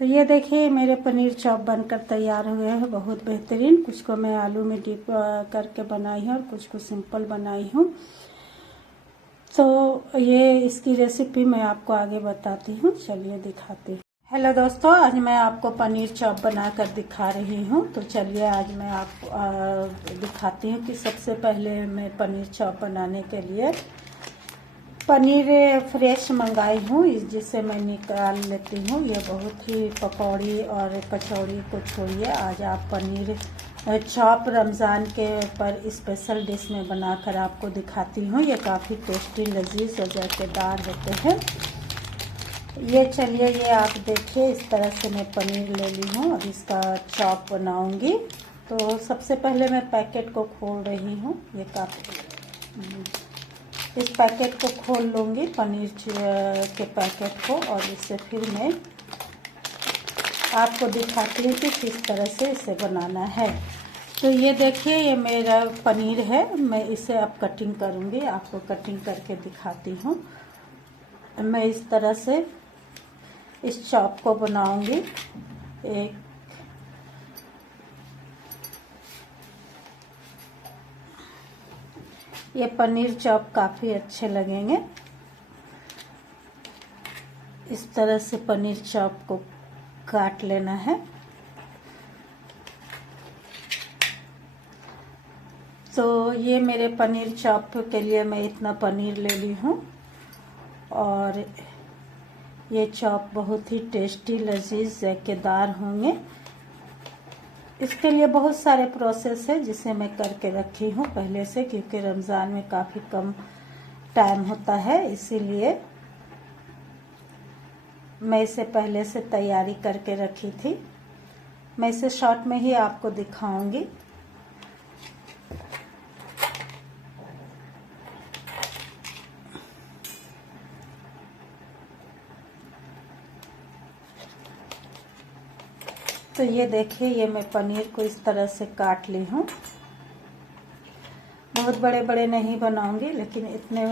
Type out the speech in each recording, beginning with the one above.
तो ये देखिए मेरे पनीर चॉप बनकर तैयार हुए हैं, बहुत बेहतरीन। कुछ को मैं आलू में डिप करके बनाई हूँ और कुछ को सिंपल बनाई हूँ। तो ये इसकी रेसिपी मैं आपको आगे बताती हूँ, चलिए दिखाती हूँ। हेलो दोस्तों, आज मैं आपको पनीर चॉप बनाकर दिखा रही हूँ। तो चलिए आज मैं आपको दिखाती हूँ कि सबसे पहले मैं पनीर चॉप बनाने के लिए पनीर फ्रेश मंगाई हूँ, जिससे मैं निकाल लेती हूँ। ये बहुत ही पकौड़ी और कचौड़ी को छोड़िए, आज आप पनीर चॉप रमज़ान के पर स्पेशल डिश में बनाकर आपको दिखाती हूँ। ये काफ़ी टेस्टी लजीज और जायकेदार होते हैं। ये चलिए ये आप देखिए, इस तरह से मैं पनीर ले ली हूँ और इसका चॉप बनाऊँगी। तो सबसे पहले मैं पैकेट को खोल रही हूँ। ये काफ़ी इस पैकेट को खोल लूँगी, पनीर के पैकेट को, और इससे फिर मैं आपको दिखाती हूँ कि किस तरह से इसे बनाना है। तो ये देखिए ये मेरा पनीर है, मैं इसे अब कटिंग करूँगी, आपको कटिंग करके दिखाती हूँ। मैं इस तरह से इस चॉप को बनाऊँगी। ये पनीर चॉप काफ़ी अच्छे लगेंगे। इस तरह से पनीर चॉप को काट लेना है। तो ये मेरे पनीर चॉप के लिए मैं इतना पनीर ले ली हूँ और ये चॉप बहुत ही टेस्टी लजीज जायकेदार होंगे। इसके लिए बहुत सारे प्रोसेस है जिसे मैं करके रखी हूँ पहले से, क्योंकि रमज़ान में काफ़ी कम टाइम होता है, इसीलिए मैं इसे पहले से तैयारी करके रखी थी। मैं इसे शॉर्ट में ही आपको दिखाऊंगी। तो ये देखिए ये मैं पनीर को इस तरह से काट ली हूँ। बहुत बड़े बड़े नहीं बनाऊंगी, लेकिन इतने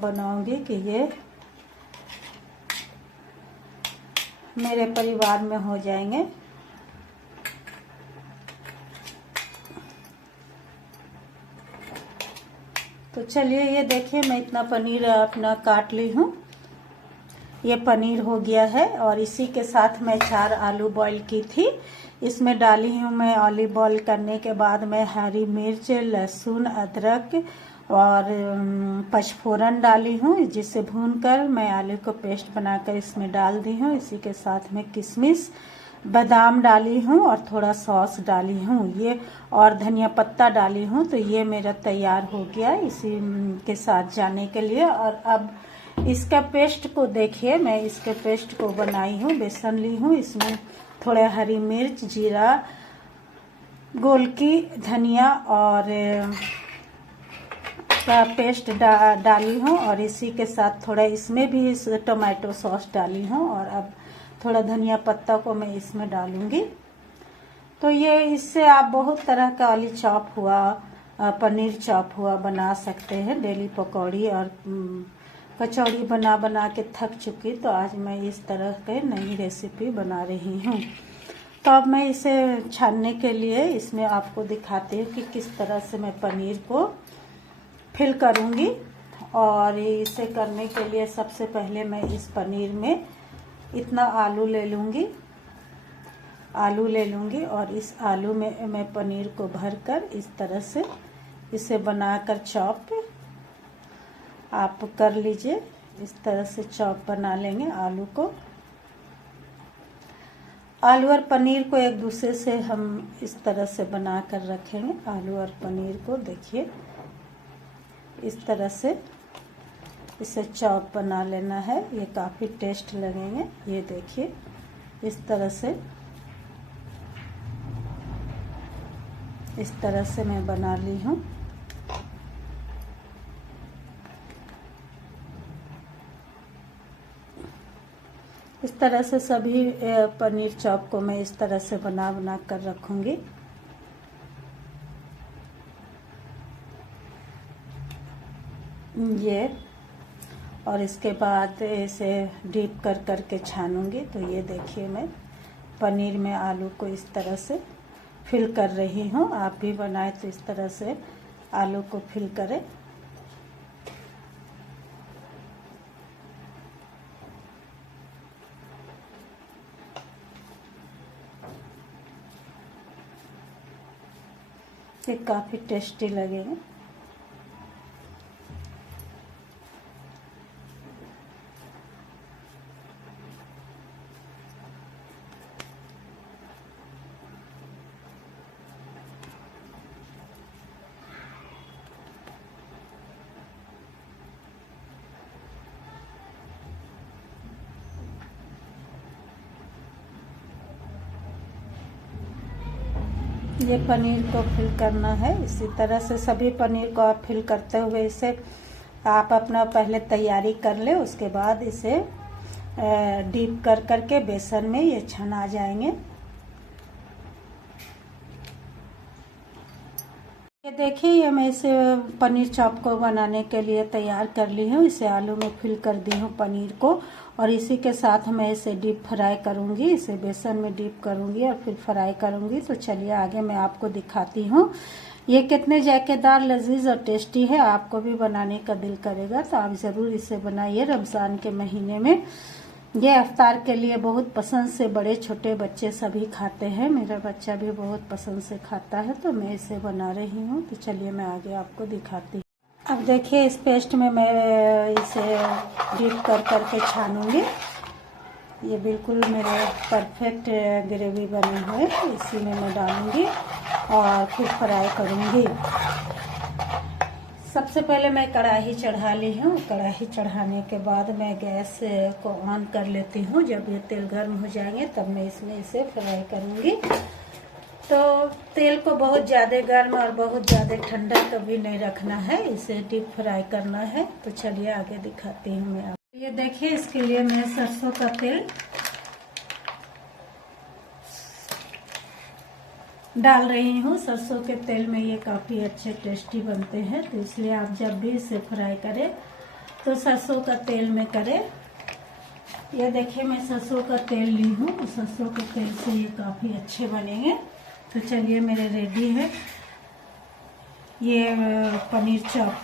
बनाऊंगी कि ये मेरे परिवार में हो जाएंगे। तो चलिए ये देखिए मैं इतना पनीर अपना काट ली हूँ। ये पनीर हो गया है और इसी के साथ मैं 4 आलू बॉईल की थी, इसमें डाली हूँ मैं। ऑलिव बॉईल करने के बाद मैं हरी मिर्च, लहसुन, अदरक और पचफोरन डाली हूँ, जिसे भूनकर मैं आलू को पेस्ट बनाकर इसमें डाल दी हूँ। इसी के साथ मैं किशमिश, बादाम डाली हूँ और थोड़ा सॉस डाली हूँ ये, और धनिया पत्ता डाली हूँ। तो ये मेरा तैयार हो गया इसी के साथ जाने के लिए। और अब इसका पेस्ट को देखिए, मैं इसके पेस्ट को बनाई हूँ। बेसन ली हूँ, इसमें थोड़ा हरी मिर्च, जीरा, गोलकी, धनिया और का पेस्ट डाली हूँ, और इसी के साथ थोड़ा इसमें भी टोमेटो सॉस डाली हूँ। और अब थोड़ा धनिया पत्ता को मैं इसमें डालूंगी। तो ये इससे आप बहुत तरह का आलू चॉप हुआ, पनीर चॉप हुआ बना सकते हैं। डेली पकौड़ी और कचौड़ी बना बना के थक चुकी, तो आज मैं इस तरह के नई रेसिपी बना रही हूँ। तो अब मैं इसे छानने के लिए इसमें आपको दिखाती हूँ कि किस तरह से मैं पनीर को फिल करूँगी। और इसे करने के लिए सबसे पहले मैं इस पनीर में इतना आलू ले लूँगी और इस आलू में मैं पनीर को भरकर इस तरह से इसे बनाकर चॉप आप कर लीजिए। इस तरह से चॉप बना लेंगे आलू को। आलू और पनीर को एक दूसरे से हम इस तरह से बना कर रखेंगे। आलू और पनीर को देखिए इस तरह से इसे चॉप बना लेना है, ये काफ़ी टेस्ट लगेंगे। ये देखिए इस तरह से मैं बना ली हूँ। इस तरह से सभी पनीर चॉप को मैं इस तरह से बना बना कर रखूँगी। ये और इसके बाद इसे डीप कर करके छानूंगी। तो ये देखिए मैं पनीर में आलू को इस तरह से फिल कर रही हूँ। आप भी बनाएं तो इस तरह से आलू को फिल करें। ये काफ़ी टेस्टी लगेगा। ये पनीर को फिल करना है। इसी तरह से सभी पनीर को आप फिल करते हुए इसे आप अपना पहले तैयारी कर ले। उसके बाद इसे डीप कर करके बेसन में ये छना जाएंगे। ये देखिए, ये मैं इसे पनीर चॉप को बनाने के लिए तैयार कर ली हूँ। इसे आलू में फिल कर दी हूँ पनीर को, और इसी के साथ मैं इसे डीप फ्राई करूँगी। इसे बेसन में डीप करूँगी और फिर फ्राई करूँगी। तो चलिए आगे मैं आपको दिखाती हूँ ये कितने जायकेदार, लजीज और टेस्टी है। आपको भी बनाने का दिल करेगा तो आप ज़रूर इसे बनाइए। रमज़ान के महीने में ये इफ्तार के लिए बहुत पसंद से बड़े छोटे बच्चे सभी खाते हैं। मेरा बच्चा भी बहुत पसंद से खाता है, तो मैं इसे बना रही हूँ। तो चलिए मैं आगे आपको दिखाती हूँ। अब देखिए, इस पेस्ट में मैं इसे डीप कर करके छानूंगी। ये बिल्कुल मेरे परफेक्ट ग्रेवी बनी है। इसी में मैं डालूंगी और फिर फ्राई करूंगी। सबसे पहले मैं कढ़ाई चढ़ा ली हूँ। कढ़ाई चढ़ाने के बाद मैं गैस को ऑन कर लेती हूँ। जब ये तेल गर्म हो जाएंगे तब मैं इसमें इसे फ्राई करूँगी। तो तेल को बहुत ज़्यादा गर्म और बहुत ज़्यादा ठंडा कभी नहीं रखना है, इसे डीप फ्राई करना है। तो चलिए आगे दिखाती हूँ मैं आपको। ये देखिए, इसके लिए मैं सरसों का तेल डाल रही हूँ। सरसों के तेल में ये काफ़ी अच्छे टेस्टी बनते हैं, तो इसलिए आप जब भी इसे फ्राई करें तो सरसों का तेल में करें। ये देखिए, मैं सरसों का तेल ली हूँ। सरसों के तेल से ये काफ़ी अच्छे बनेंगे। तो चलिए, मेरे रेडी है ये पनीर चॉप।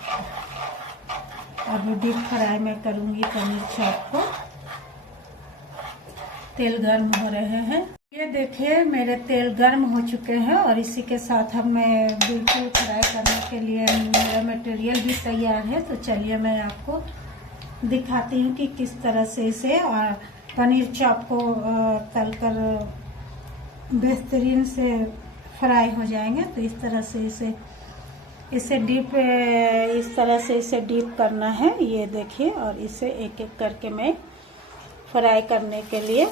अब डीप फ्राई में करूँगी पनीर चॉप को। तेल गर्म हो रहे हैं। ये देखिए, मेरे तेल गर्म हो चुके हैं और इसी के साथ अब मैं बिल्कुल फ्राई करने के लिए मेरा मटेरियल भी तैयार है। तो चलिए मैं आपको दिखाती हूँ कि किस तरह से इसे और पनीर चॉप को तलकर बेहतरीन से फ्राई हो जाएंगे। तो इस तरह से इसे डीप इस तरह से इसे डीप करना है। ये देखिए, और इसे एक एक करके मैं फ्राई करने के लिए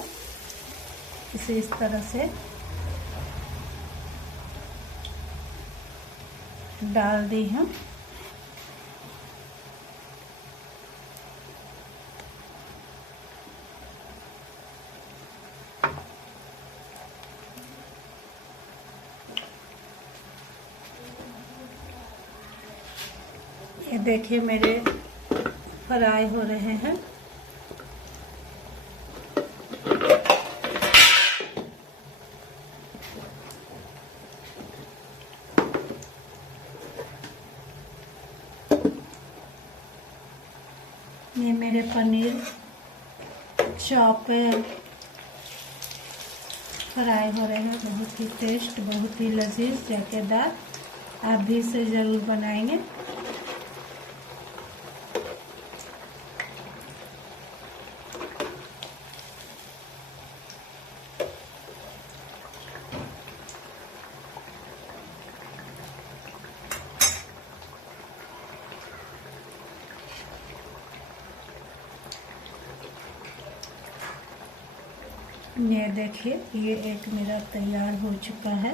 इसे इस तरह से डाल दी हूँ। ये देखिए, मेरे फ्राई हो रहे हैं। ये मेरे पनीर चॉप फ्राई हो रहे हैं। बहुत ही टेस्ट, बहुत ही लजीज, जायकेदार। आप भी इसे ज़रूर बनाएंगे। ये देखिए, ये एक मेरा तैयार हो चुका है।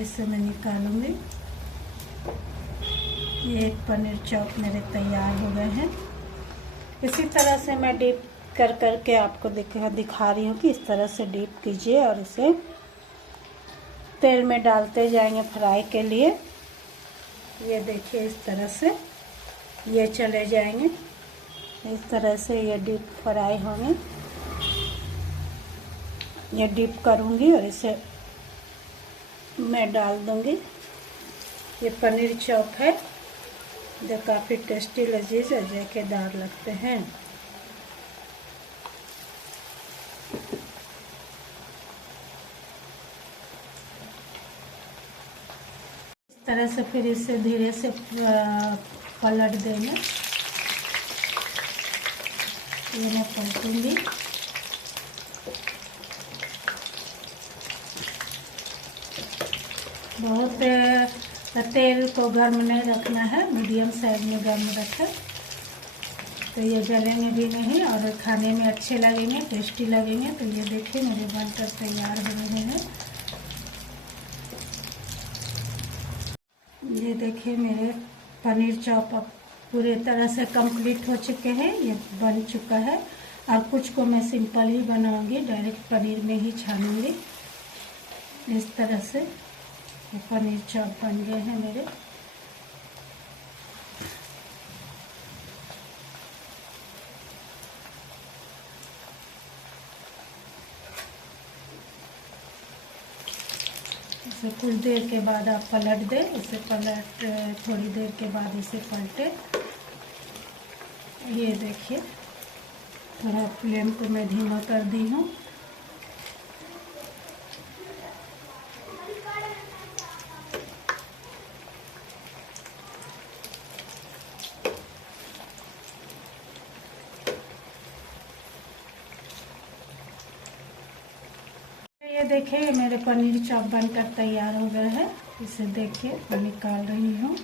इसे मैं निकालूंगी। ये एक पनीर चॉप मेरे तैयार हो गए हैं। इसी तरह से मैं डीप कर करके आपको दिखा रही हूँ कि इस तरह से डीप कीजिए और इसे तेल में डालते जाएंगे फ्राई के लिए। ये देखिए, इस तरह से ये चले जाएंगे। इस तरह से ये डीप फ्राई होंगे। ये डीप करूँगी और इसे मैं डाल दूँगी। ये पनीर चॉप है जो काफ़ी टेस्टी लजीज और जायकेदार लगते हैं। इस तरह से फिर इसे धीरे से पलट देंगे। ये मैं पलटूंगी। बहुत तेल को गर्म नहीं रखना है, मीडियम साइज में गर्म रखें तो ये जलेंगे भी नहीं और खाने में अच्छे लगेंगे, टेस्टी लगेंगे। तो ये देखिए मेरे बनकर तैयार हो रहे हैं। ये देखिए मेरे पनीर चॉप अब पूरे तरह से कंप्लीट हो चुके हैं। ये बन चुका है और कुछ को मैं सिंपल ही बनाऊंगी, डायरेक्ट पनीर में ही छानूंगी। इस तरह से ये पनीर चॉप बन गए हैं मेरे। इसे कुछ देर के बाद आप पलट दें। इसे थोड़ी देर के बाद इसे पलटे। ये देखिए थोड़ा फ्लेम को मैं धीमा कर दी हूँ। ये देखिए मेरे पनीर चॉप बनकर तैयार हो गए हैं। इसे देखिए मैं निकाल रही हूँ।